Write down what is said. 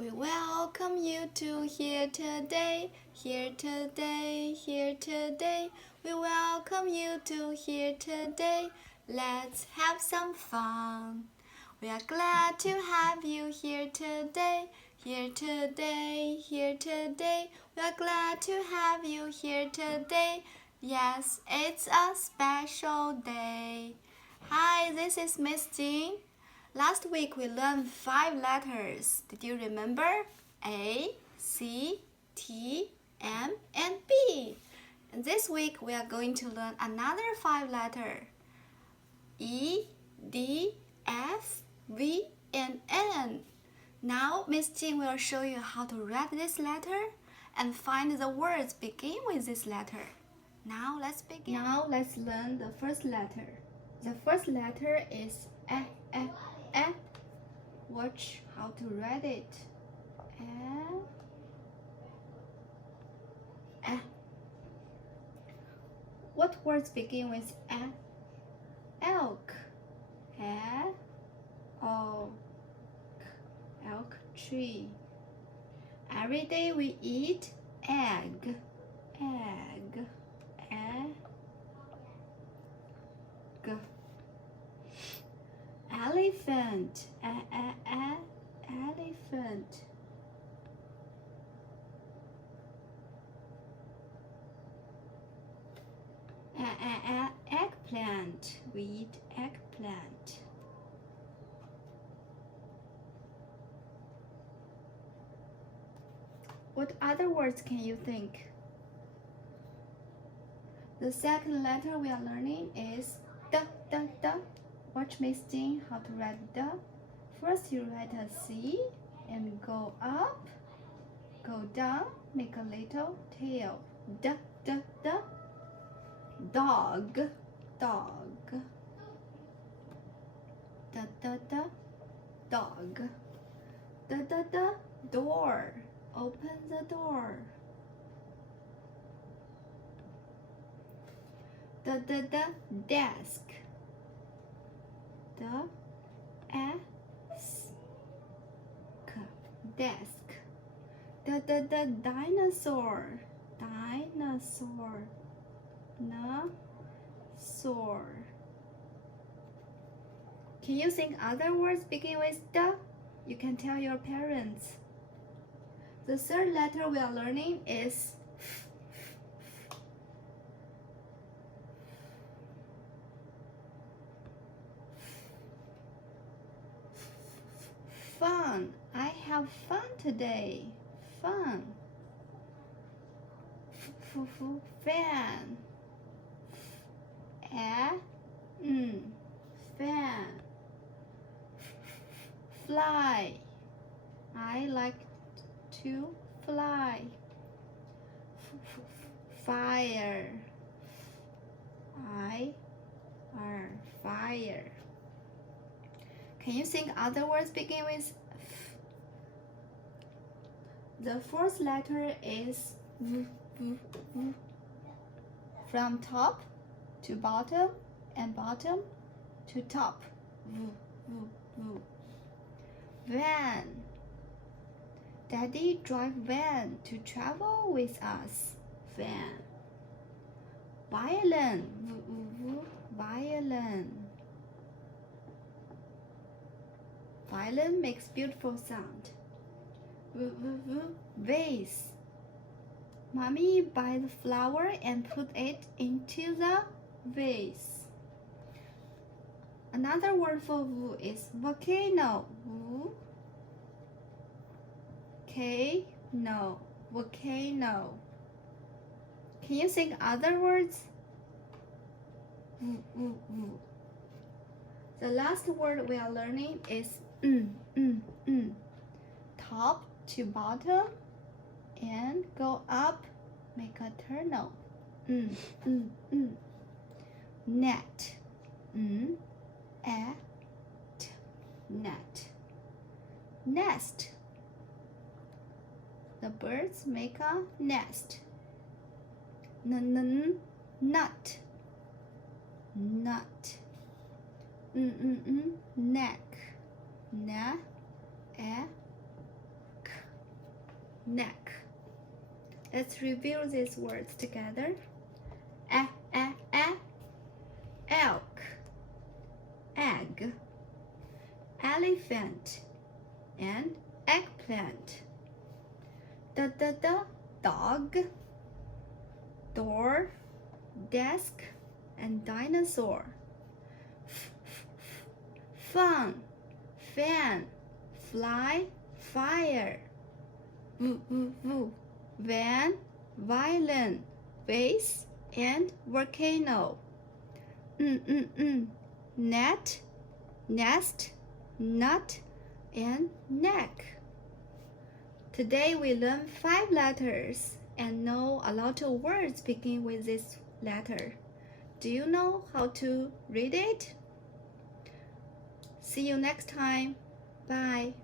We welcome you to here today, here today, here today. We welcome you to here today. Let's have some fun. We are glad to have you here today, here today, here today. We are glad to have you here today. Yes, it's a special day. Hi, this is Miss Jing. Last week we learned 5 letters. Did you remember? A, C, T, M, and B. And this week we are going to learn another 5 letters. E, D, F, V, and N. Now Miss Jing will show you how to read this letter and find the words begin with this letter. Now let's begin. Now let's learn the first letter. The first letter is A. Watch how to read it. A. What words begin with A? Elk. Elk. Elk tree. Every day we eat egg. Egg. Elephant. Elephant. Eggplant. We eat eggplant. What other words can you think? The second letter we are learning is D. Watch Miss Jing how to write D. First you write a C and go up, go down, make a little tail. D. Dog. Dog. Dog. Door. Open the door. Desk. Desk. Dinosaur. Dinosaur. Saur. Can you think other words begin with D? You can tell your parents. The third letter we are learning is fun. I have fun today. Fun. Fan. Fan. Fly. I like to fly. Fire. Fire. Can you think other words begin with F? The fourth letter is V. From top to bottom and bottom to top. Van. Daddy drive van to travel with us. Van. Violin. Violin. Violin makes beautiful sound. Vase. Mommy buy the flower and put it into the vase. Another word for V is volcano. Volcano. Can you think other words? The last word we are learning is top to bottom and go up, make a tunnel. Net. Net. Nest. The birds make a nest. Nut. Nut. Neck. Neck. neck. Let's review these words together. Elk, egg, elephant, and eggplant. Dog, door, desk, and dinosaur. Fun, fan, fly, fire. Van, violin, vase, and volcano. Net, nest, nut, and neck. Today we learn 5 letters and know a lot of words begin with this letter. Do you know how to read it? See you next time. Bye.